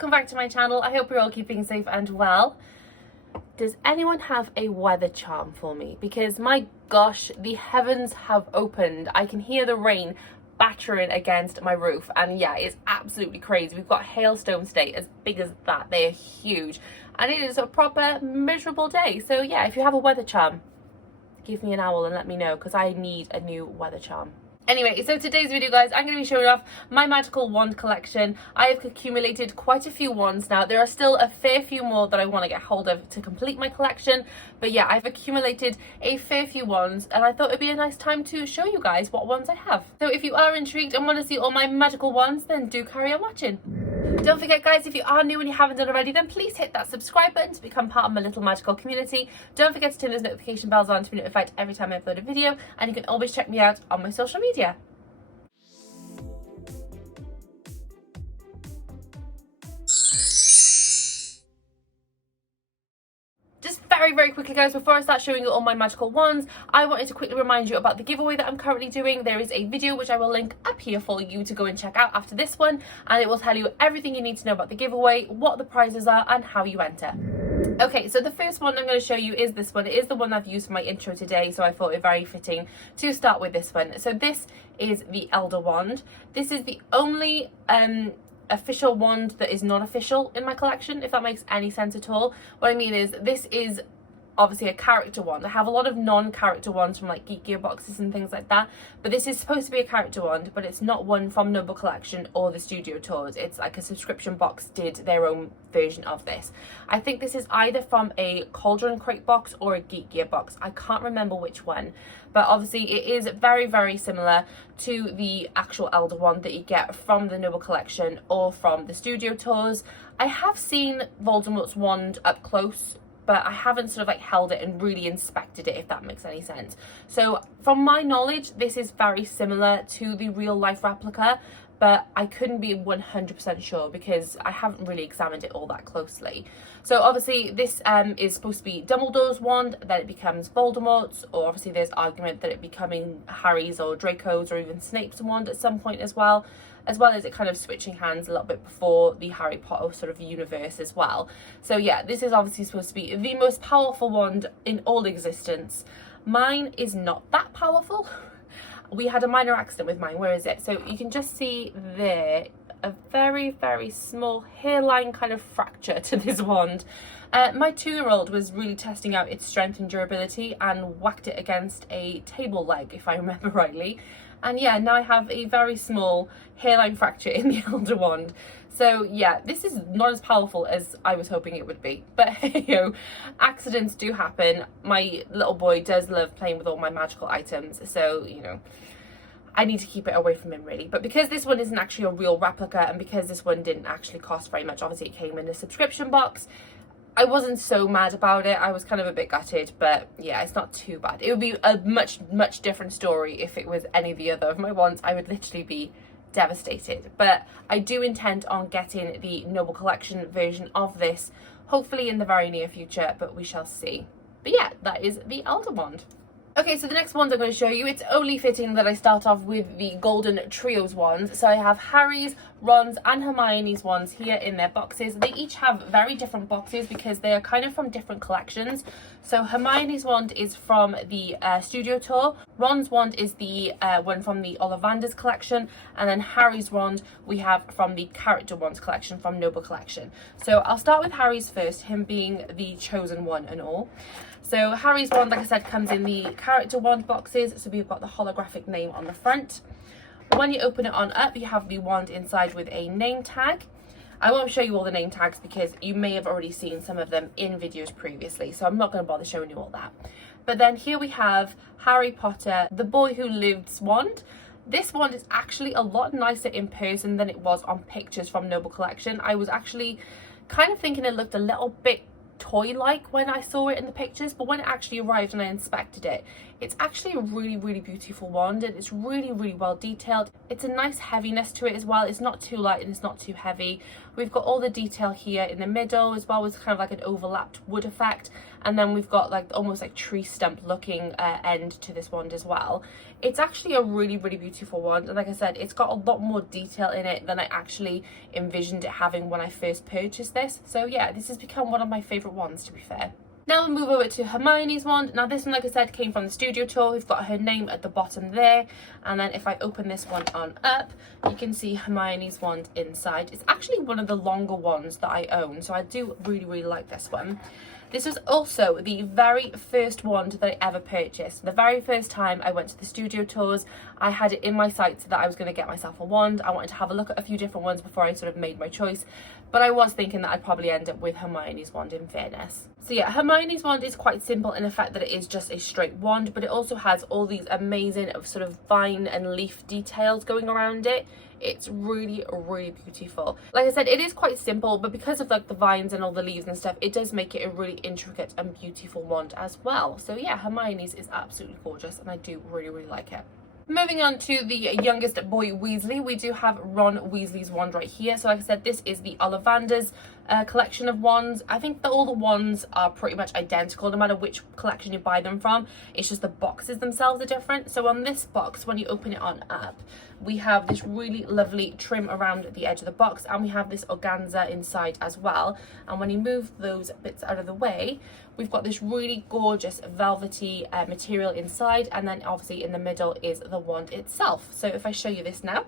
welcome back to my channel. I hope you're all keeping safe and well. Does anyone have a weather charm for me? Because my gosh, the heavens have opened. I can hear the rain battering against my roof, and yeah, it's absolutely crazy. We've got hailstones today as big as that. They are huge, and it is a proper miserable day. So yeah, if you have a weather charm, give me an owl and let me know, because I need a new weather charm. Anyway, so today's video, guys, I'm going to be showing off my magical wand collection. I have accumulated quite a few wands now. There are still a fair few more that I want to get hold of to complete my collection. But yeah, I've accumulated a fair few wands, and I thought it'd be a nice time to show you guys what wands I have. So if you are intrigued and want to see all my magical wands, then do carry on watching. Don't forget, guys, if you are new and you haven't done already, then please hit that subscribe button to become part of my little magical community. Don't forget to turn those notification bells on to be notified every time I upload a video, and you can always check me out on my social media. Very quickly, guys, before I start showing you all my magical wands, I wanted to quickly remind you about the giveaway that I'm currently doing. There is a video which I will link up here for you to go and check out after this one, and it will tell you everything you need to know about the giveaway, what the prizes are, and how you enter. Okay, so the first one I'm going to show you is this one. It is the one I've used for my intro today, so I thought it very fitting to start with this one. So this is the Elder Wand. This is the only official wand that is not official in my collection, if that makes any sense at all. What I mean is, this is obviously a character wand. I have a lot of non-character wands from like Geekier boxes and things like that, but this is supposed to be a character wand, but it's not one from Noble Collection or the studio tours. It's like a subscription box did their own version of this. I think this is either from a Cauldron Crate box or a Geekier box. I can't remember which one, but obviously it is very similar to the actual Elder Wand that you get from the Noble Collection or from the studio tours. I have seen Voldemort's wand up close, but I haven't sort of like held it and really inspected it, if that makes any sense. So from my knowledge, this is very similar to the real life replica, but I couldn't be 100% sure because I haven't really examined it all that closely. So obviously this is supposed to be Dumbledore's wand, then it becomes Voldemort's, or obviously there's argument that it becoming Harry's or Draco's or even Snape's wand at some point as well as it kind of switching hands a little bit before the Harry Potter sort of universe as well. So yeah, this is obviously supposed to be the most powerful wand in all existence. Mine is not that powerful. We had a minor accident with mine. Where is it? So you can just see there a very small hairline kind of fracture to this wand. My 2-year-old was really testing out its strength and durability and whacked it against a table leg, if I remember rightly. And yeah, now I have a very small hairline fracture in the Elder Wand. So yeah, this is not as powerful as I was hoping it would be. But hey, yo, accidents do happen. My little boy does love playing with all my magical items. So, you know, I need to keep it away from him, really. But because this one isn't actually a real replica, and because this one didn't actually cost very much, obviously it came in a subscription box, I wasn't so mad about it. I was kind of a bit gutted, but yeah, it's not too bad. It would be a much different story if it was any of the other of my wands. I would literally be devastated. But I do intend on getting the Noble Collection version of this, hopefully in the very near future, but we shall see. But yeah, that is the Elder Wand. Okay, so the next ones I'm going to show you, it's only fitting that I start off with the Golden Trios wands. So I have Harry's, Ron's and Hermione's wands here in their boxes. They each have very different boxes because they are kind of from different collections. So Hermione's wand is from the studio tour, Ron's wand is the one from the Ollivander's collection, and then Harry's wand we have from the character wands collection from Noble Collection. So I'll start with Harry's first, him being the chosen one and all. So Harry's wand, like I said, comes in the character wand boxes. So we've got the holographic name on the front. When you open it on up, you have the wand inside with a name tag. I won't show you all the name tags because you may have already seen some of them in videos previously, so I'm not going to bother showing you all that. But then here we have Harry Potter, the Boy Who Lived's wand. This wand is actually a lot nicer in person than it was on pictures from Noble Collection. I was actually kind of thinking it looked a little bit toy-like when I saw it in the pictures, but when it actually arrived and I inspected it, It's actually a really beautiful wand, and it's really well detailed. It's a nice heaviness to it as well. It's not too light and it's not too heavy. We've got all the detail here in the middle as well, with kind of like an overlapped wood effect, and then we've got like almost like tree stump looking end to this wand as well. It's actually a really beautiful wand, and like I said, it's got a lot more detail in it than I actually envisioned it having when I first purchased this. So yeah, this has become one of my favorite wands, to be fair. Now we'll move over to Hermione's wand. Now this one, like I said, came from the studio tour. We've got her name at the bottom there, and then if I open this one on up, you can see Hermione's wand inside. It's actually one of the longer ones that I own, so I do really like this one. This was also the very first wand that I ever purchased. The very first time I went to the studio tours, I had it in my sights that I was going to get myself a wand. I wanted to have a look at a few different ones before I sort of made my choice, but I was thinking that I'd probably end up with Hermione's wand, in fairness. So yeah, Hermione's wand is quite simple in the fact that it is just a straight wand, but it also has all these amazing sort of vine and leaf details going around it. It's really beautiful. Like I said, it is quite simple, but because of like the vines and all the leaves and stuff, it does make it a really intricate and beautiful wand as well. So yeah, Hermione's is absolutely gorgeous, and I do really like it. Moving on to the youngest boy Weasley, we do have Ron Weasley's wand right here. So like I said, this is the Ollivander's collection of wands. I think that all the wands are pretty much identical no matter which collection you buy them from. It's just the boxes themselves are different. So on this box, when you open it on up, we have this really lovely trim around the edge of the box, and we have this organza inside as well. And when you move those bits out of the way, we've got this really gorgeous velvety material inside, and then obviously in the middle is the wand itself. So if I show you this now.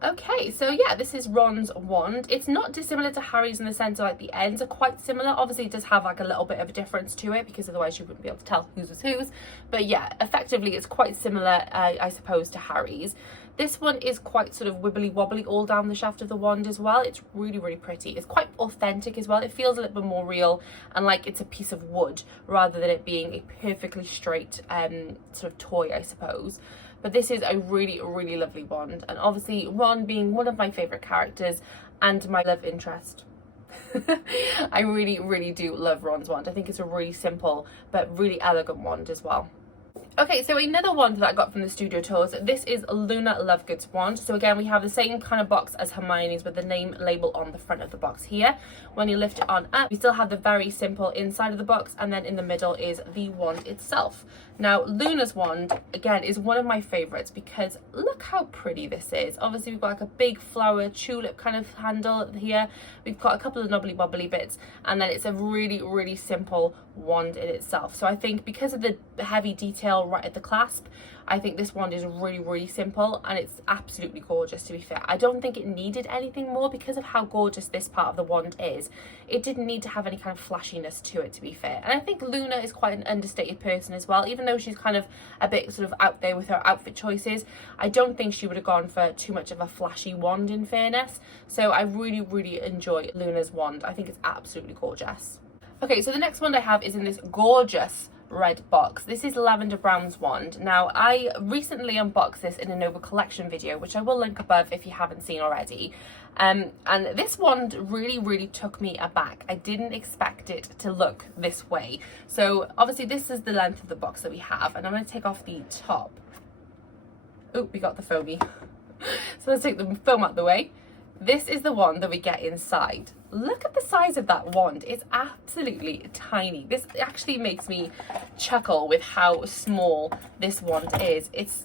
Okay, so yeah, this is Ron's wand. It's not dissimilar to Harry's in the sense of like the ends are quite similar. Obviously it does have like a little bit of a difference to it, because otherwise you wouldn't be able to tell whose was whose. But yeah, effectively it's quite similar, I suppose, to Harry's. This one is quite sort of wibbly wobbly all down the shaft of the wand as well. It's really pretty. It's quite authentic as well. It feels a little bit more real and like it's a piece of wood rather than it being a perfectly straight sort of toy, I suppose. But this is a really lovely wand, and obviously Ron being one of my favourite characters and my love interest. I really do love Ron's wand. I think it's a really simple but really elegant wand as well. Okay, so another wand that I got from the studio tours, this is Luna Lovegood's wand. So again, we have the same kind of box as Hermione's with the name label on the front of the box here. When you lift it on up, we still have the very simple inside of the box, and then in the middle is the wand itself. Now, Luna's wand, again, is one of my favorites because look how pretty this is. Obviously, we've got like a big flower tulip kind of handle here. We've got a couple of knobbly bobbly bits, and then it's a really simple wand in itself. So I think because of the heavy detail right at the clasp, I think this wand is really simple, and it's absolutely gorgeous, to be fair. I don't think it needed anything more because of how gorgeous this part of the wand is. It didn't need to have any kind of flashiness to it, to be fair. And I think Luna is quite an understated person as well. Even though she's kind of a bit sort of out there with her outfit choices, I don't think she would have gone for too much of a flashy wand, in fairness. So I really enjoy Luna's wand. I think it's absolutely gorgeous. Okay, so the next wand I have is in this gorgeous red box. This is Lavender Brown's wand. Now, I recently unboxed this in a Nova Collection video, which I will link above if you haven't seen already. And this wand really took me aback. I didn't expect it to look this way. So obviously this is the length of the box that we have, and I'm going to take off the top. Oh, we got the foamy. So let's take the foam out the way. This is the wand that we get inside. Look at the size of that wand. It's absolutely tiny. This actually makes me chuckle with how small this wand is. It's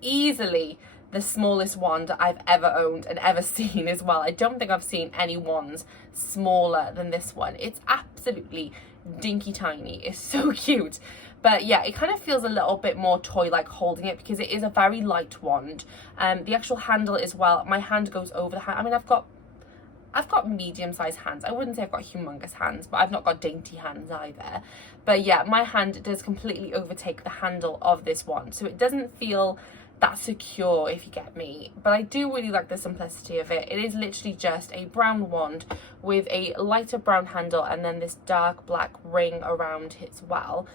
easily the smallest wand I've ever owned and ever seen as well. I don't think I've seen any wands smaller than this one. It's absolutely dinky tiny. It's so cute. But yeah, it kind of feels a little bit more toy-like holding it because it is a very light wand. The actual handle as well, my hand goes over the hand. I mean, I've got medium-sized hands. I wouldn't say I've got humongous hands, but I've not got dainty hands either. But yeah, my hand does completely overtake the handle of this wand. So it doesn't feel that secure, if you get me. But I do really like the simplicity of it. It is literally just a brown wand with a lighter brown handle and then this dark black ring around it as well.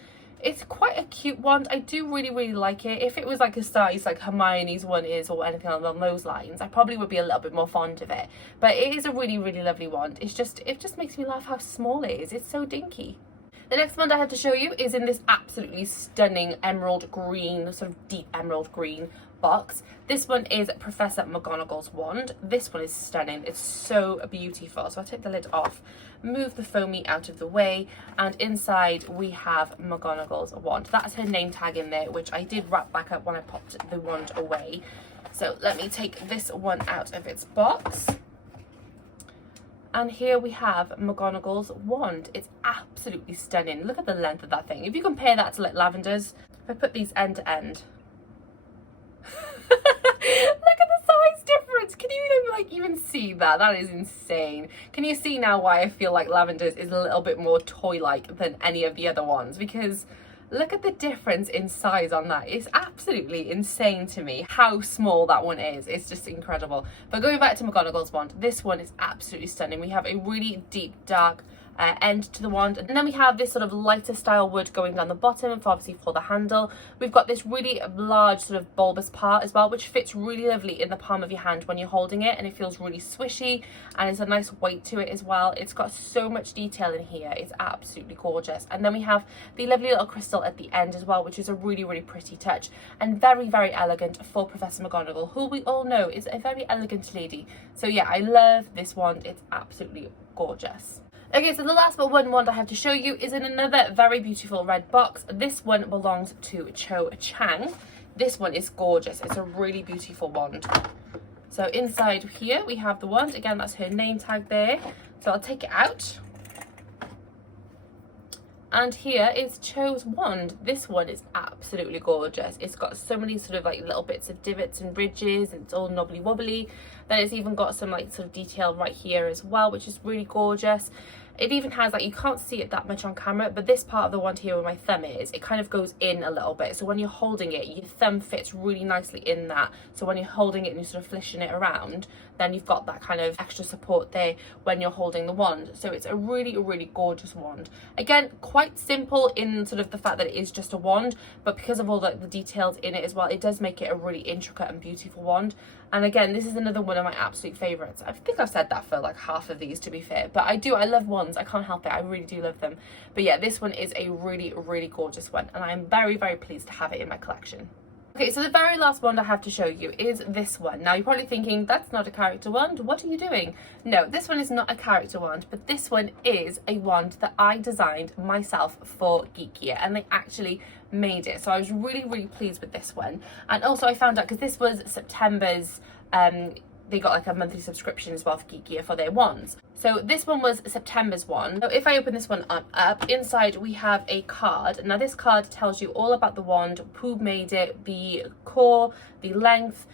It's quite a cute wand. I do really like it. If it was like a size like Hermione's one is or anything along those lines, I probably would be a little bit more fond of it. But it is a really lovely wand. It just makes me laugh how small it is. It's so dinky. The next wand I have to show you is in this absolutely stunning emerald green, sort of deep emerald green box. This one is Professor McGonagall's wand. This one is stunning. It's so beautiful. So I'll take the lid off, move the foamy out of the way, and inside we have McGonagall's wand. That's her name tag in there, which I did wrap back up when I popped the wand away. So let me take this one out of its box. And here we have McGonagall's wand. It's absolutely stunning. Look at the length of that thing. If you compare that to like Lavender's, if I put these end to end, look at the size difference. Can you even see that? That is insane. Can you see now why I feel like Lavender's is a little bit more toy-like than any of the other ones? Because look at the difference in size on that. It's absolutely insane to me how small that one is. It's just incredible. But going back to McGonagall's wand, this one is absolutely stunning. We have a really deep, dark end to the wand, and then we have this sort of lighter style wood going down the bottom, obviously for the handle. We've got this really large sort of bulbous part as well, which fits really lovely in the palm of your hand when you're holding it, and it feels really swishy, and it's a nice weight to it as well. It's got so much detail in here. It's absolutely gorgeous. And then we have the lovely little crystal at the end as well, which is a really, really pretty touch and very, very elegant for Professor McGonagall, who we all know is a very elegant lady. So yeah, I love this wand. It's absolutely gorgeous. Okay, so the last but one wand I have to show you is in another very beautiful red box. This one belongs to Cho Chang. This one is gorgeous. It's a really beautiful wand. So inside here we have the wand. Again, that's her name tag there. So I'll take it out. And here is Cho's wand. This one is absolutely gorgeous. It's got so many sort of like little bits of divots and ridges, and it's all knobbly wobbly. Then it's even got some like sort of detail right here as well, which is really gorgeous. It even has, like, you can't see it that much on camera, but this part of the wand here where my thumb is, it kind of goes in a little bit. So when you're holding it, your thumb fits really nicely in that. So when you're holding it and you're sort of flishing it around, then you've got that kind of extra support there when you're holding the wand. So it's a really, really gorgeous wand. Again, quite simple in sort of the fact that it is just a wand, but because of all the details in it as well, it does make it a really intricate and beautiful wand. And again, this is another one of my absolute favourites. I think I've said that for like half of these, to be fair. But I love wands. I can't help it. I really do love them. But yeah, this one is a really, really gorgeous one. And I'm very, very pleased to have it in my collection. Okay, so the very last wand I have to show you is this one. Now, you're probably thinking, that's not a character wand. What are you doing? No, this one is not a character wand, but this one is a wand that I designed myself for Geekier, and they actually made it. So I was really, really pleased with this one. And also I found out, because this was September's, they got like a monthly subscription as well for Geekier for their wands. So this one was September's one. So if I open this one up, inside we have a card. Now this card tells you all about the wand, who made it, the core, the length,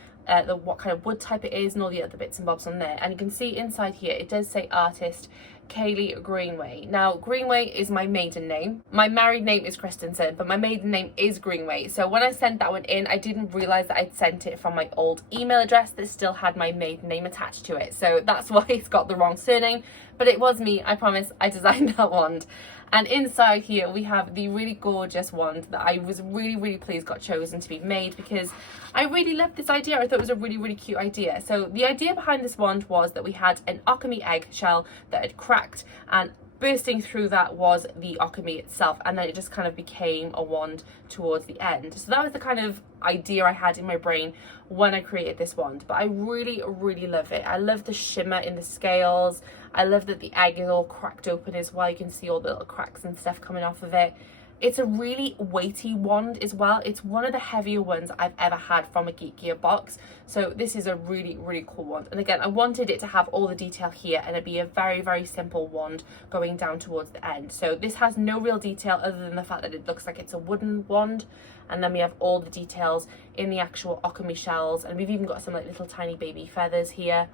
what kind of wood type it is, and all the other bits and bobs on there. And you can see inside here, it does say artist Kayleigh Greenway. Now, Greenway is my maiden name. My married name is Christensen, but my maiden name is Greenway. So when I sent that one in, I didn't realise that I'd sent it from my old email address that still had my maiden name attached to it. So that's why it's got the wrong surname. But it was me, I promise. I designed that wand. And inside here we have the really gorgeous wand that I was really, really pleased got chosen to be made, because I really loved this idea. I thought it was a really, really cute idea. So the idea behind this wand was that we had an Occamy egg shell that had cracked, and bursting through that was the Occamy itself, and then it just kind of became a wand towards the end. So that was the kind of idea I had in my brain when I created this wand. But I really, really love it. I love the shimmer in the scales. I love that the egg is all cracked open as well. You can see all the little cracks and stuff coming off of it. It's a really weighty wand as well. It's one of the heavier ones I've ever had from a Geekier box. So this is a really, really cool wand. And again, I wanted it to have all the detail here and it'd be a very, very simple wand going down towards the end. So this has no real detail other than the fact that it looks like it's a wooden wand. And then we have all the details in the actual Occamy shells. And we've even got some like little tiny baby feathers here.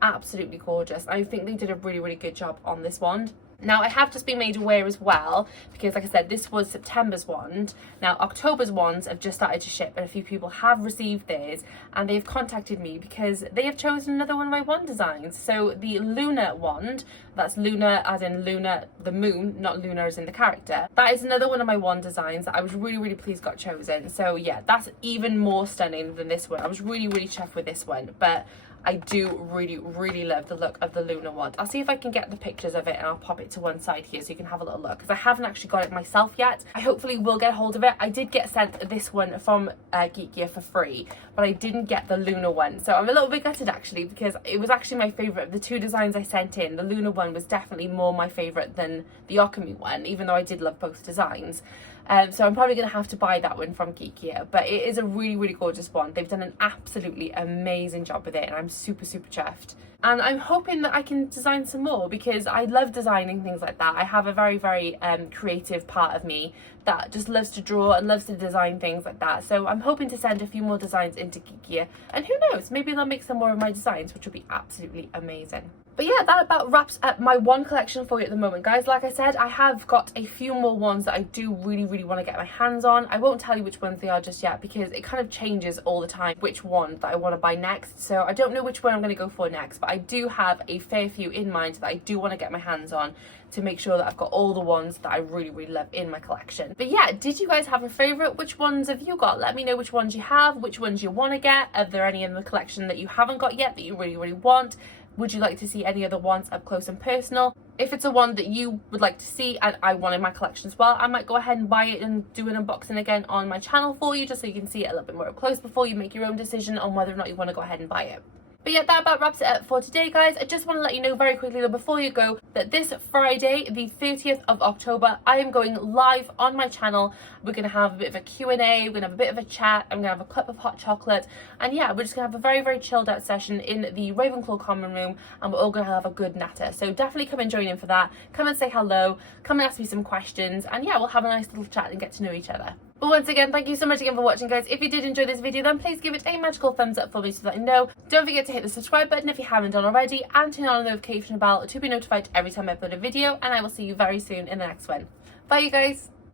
Absolutely gorgeous. I think they did a really, really good job on this wand. Now, I have just been made aware as well, because like I said, this was September's wand. Now, October's wands have just started to ship, and a few people have received theirs, and they've contacted me because they have chosen another one of my wand designs. So the Luna wand, that's Luna as in Luna, the moon, not Luna as in the character. That is another one of my wand designs that I was really, really pleased got chosen. So yeah, that's even more stunning than this one. I was really, really chuffed with this one, but I do really love the look of the Luna wand. I'll see if I can get the pictures of it and I'll pop it to one side here so you can have a little look, because I haven't actually got it myself yet. I hopefully will get a hold of it. I did get sent this one from Geekier for free, but I didn't get the Luna one, so I'm a little bit gutted actually, because it was actually my favourite of the two designs I sent in. The Luna one was definitely more my favourite than the Okami one, even though I did love both designs. So I'm probably going to have to buy that one from Geekier, but it is a really gorgeous one. They've done an absolutely amazing job with it, and I'm super chuffed. And I'm hoping that I can design some more, because I love designing things like that. I have a very creative part of me that just loves to draw and loves to design things like that. So I'm hoping to send a few more designs into Geekier, and who knows, maybe they'll make some more of my designs, which would be absolutely amazing. But yeah, that about wraps up my wand collection for you at the moment, guys. Like I said, I have got a few more wands that I do really want to get my hands on. I won't tell you which ones they are just yet, because it kind of changes all the time which wand that I want to buy next. So I don't know which one I'm going to go for next, but I do have a fair few in mind that I do want to get my hands on to make sure that I've got all the ones that I really love in my collection. But yeah, did you guys have a favourite? Which ones have you got? Let me know which ones you have, which ones you want to get. Are there any in the collection that you haven't got yet that you really want? Would you like to see any other ones up close and personal? If it's a one that you would like to see and I want in my collection as well, I might go ahead and buy it and do an unboxing again on my channel for you, just so you can see it a little bit more up close before you make your own decision on whether or not you want to go ahead and buy it. But yeah, that about wraps it up for today, guys. I just want to let you know very quickly though, before you go, that this Friday, the 30th of October, I am going live on my channel. We're going to have a bit of a Q&A, we're going to have a bit of a chat, I'm going to have a cup of hot chocolate, and yeah, we're just going to have a very chilled out session in the Ravenclaw common room, and we're all going to have a good natter. So definitely come and join in for that. Come and say hello, come and ask me some questions, and yeah, we'll have a nice little chat and get to know each other. But once again, thank you so much again for watching, guys. If you did enjoy this video, then please give it a magical thumbs up for me so that I know. Don't forget to hit the subscribe button if you haven't done already, and turn on the notification bell to be notified every time I upload a video, and I will see you very soon in the next one. Bye, you guys.